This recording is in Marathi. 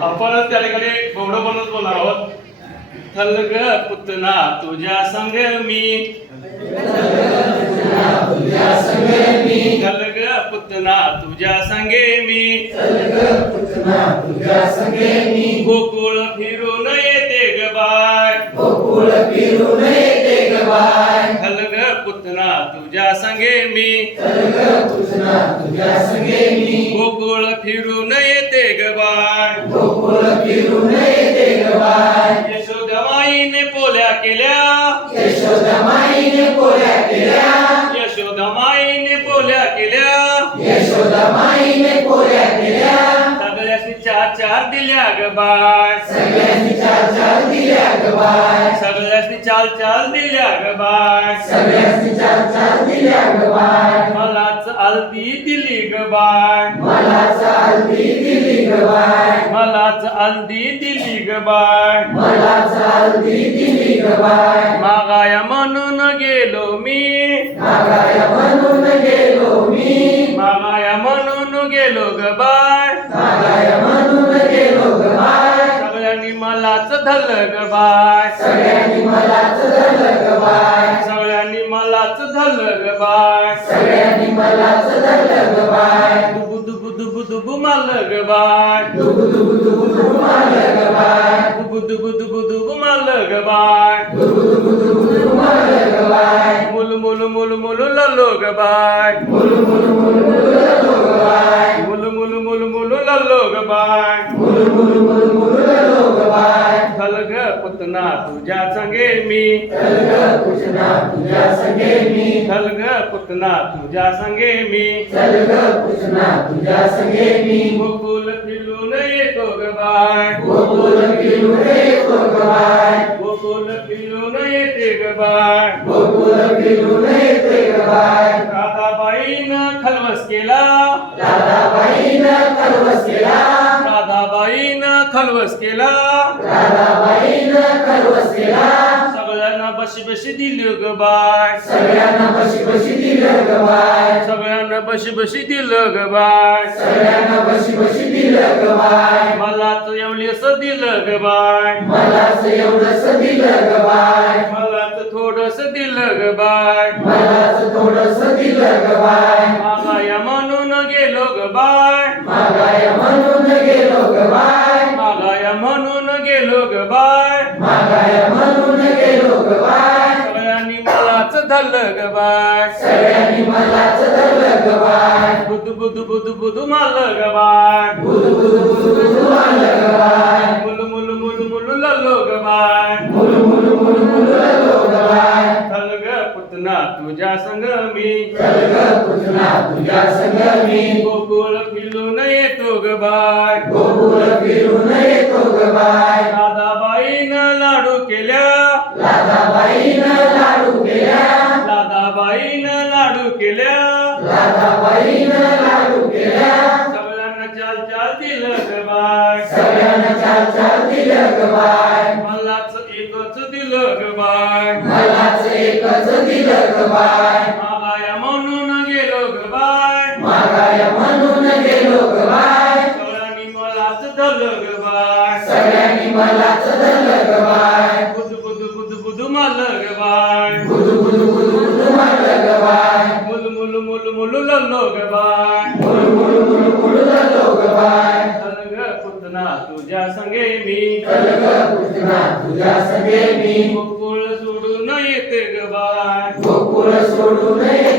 आपणच त्या ठिकाणी बोबडं बनवत बोलणार आहोत. थलग पुतना तुझ्या संग मी. थलग पुतना तुझ्या संगे मी. गोकुळ फिरून येते ग बाय थलग तुझ्या संगे मी. गोकुळ फिरून येते ग बाय यशोदमाईने पोल्या केल्या. यशोदामाईने पोल्या केल्या. यशोदमाईने पोल्या केल्या यशोदामाईने पोल्या केल्या सगळ्याशी चार चार दिल्या गबाय बाय सगळ्यांनी दिल्या ग बाय सगळ्याशी चार चार दिल्या ग बाय सगळ्यांनी चार चार दिल्या ग बाय मलाच आलती दिली ग बाय मला चालती दिली ग बाय मलाच आलती दिली दिली मागाया म्हणून गेलो मी. मागाया म्हणून गेलो मी. मागाया म्हणून गेलो ग बाय मागाया म्हणून गेलो ग बाय सगळ्यांनी मलाच धरलं ग बाय सगळ्यांनी मलाच धरलं ग बाय सगळ्यांनी मलाच धरलं ग बाय सगळ्यांनी मलाच धरलं ग बाय दुबु दुबु दुबु दुबु मारलं ग बाय दुबु दुबु दुबु दुबु मारलं ग बाय दुबु दुबु दुबु दुबु मारलं ग बाय दुबु दुबु दुबु दुबु मारलं ग बाय मुल मुल मुल मुल लल्लो ग बाय मुलु मुलु मुलु मुलु ललो ग बाय मुल मुल मुल मुल लल्लो ग बाय मुलु मुलु मुलु पुतना तुझ्या संगे मी चल कृष्णा तुझ्या संगे मी. चल पुतना तुझ्या संगे मी. चल ग कृष्णा तुझ्या संगे मी गोकुल फिरून येतो ग बाय गोकुल फिरून येतो ग बाय गोकुल फिरून येते ग बाय गोकुल फिरून येते ग बाय राधाबाईनं खलवस केला. राधाबाईनं खलवस केला. खलवस केला सगळ्यांना बशी बशी दिली ग बाय सगळ्यांना बशी बशी दिलं ग बाय सगळ्यांना बशी बशी दिलं ग बाय सगळ्यांना बशी बशी दिलं ग बाय मलाच एवढेस दिलं ग बाय मलाच एवढंच दिलं ग बाय मलाच थोडस दिलं ग बाय मलाच थोडस दिलं ग बाय मागाया म्हणून गेलो ग बाय मागाय म्हणून गेलो ग बाय मलाच धरलं ग बाय बुदू बुदू बुदू बुदू मारलं ग बाय बुदू बुदू बुदू बुदू आलं ग बाय मुलू मुलू मुलू मुलू लल्लो ग बाय मुलू मुलू मुलू मुलू आलो ग बाय चल ग पुतना तुझ्या संग मी। चल ग कृष्णा तुझ्या संग मी। गोकुळ फिरून येतो ग बाय। गोकुळ फिरून येतो ग बाय। राधाबाईनं लाडू केल्या। राधाबाईनं लाडू केल्या. लाडू केल्या. सगळ्यांना चाल चाल दिलं बाय सगळ्यांना चार चार दिलं बाय मलाच एकच दिलं बाय मलाच एकच दिलं बाय मागाया म्हणून गेलो ग बाय मागाय म्हणून गेलो ग बाय सगळ्यांनी मलाच धरलं ग बाय सगळ्यांनी मलाच धरलं ग बाय बुदू बुदू बुदू बुदू मारलं ग बाय बुदू तुझ्या संगे मी तुझ्या संगे मी गोकुळ सोडून येते गोकुळ सोडून येते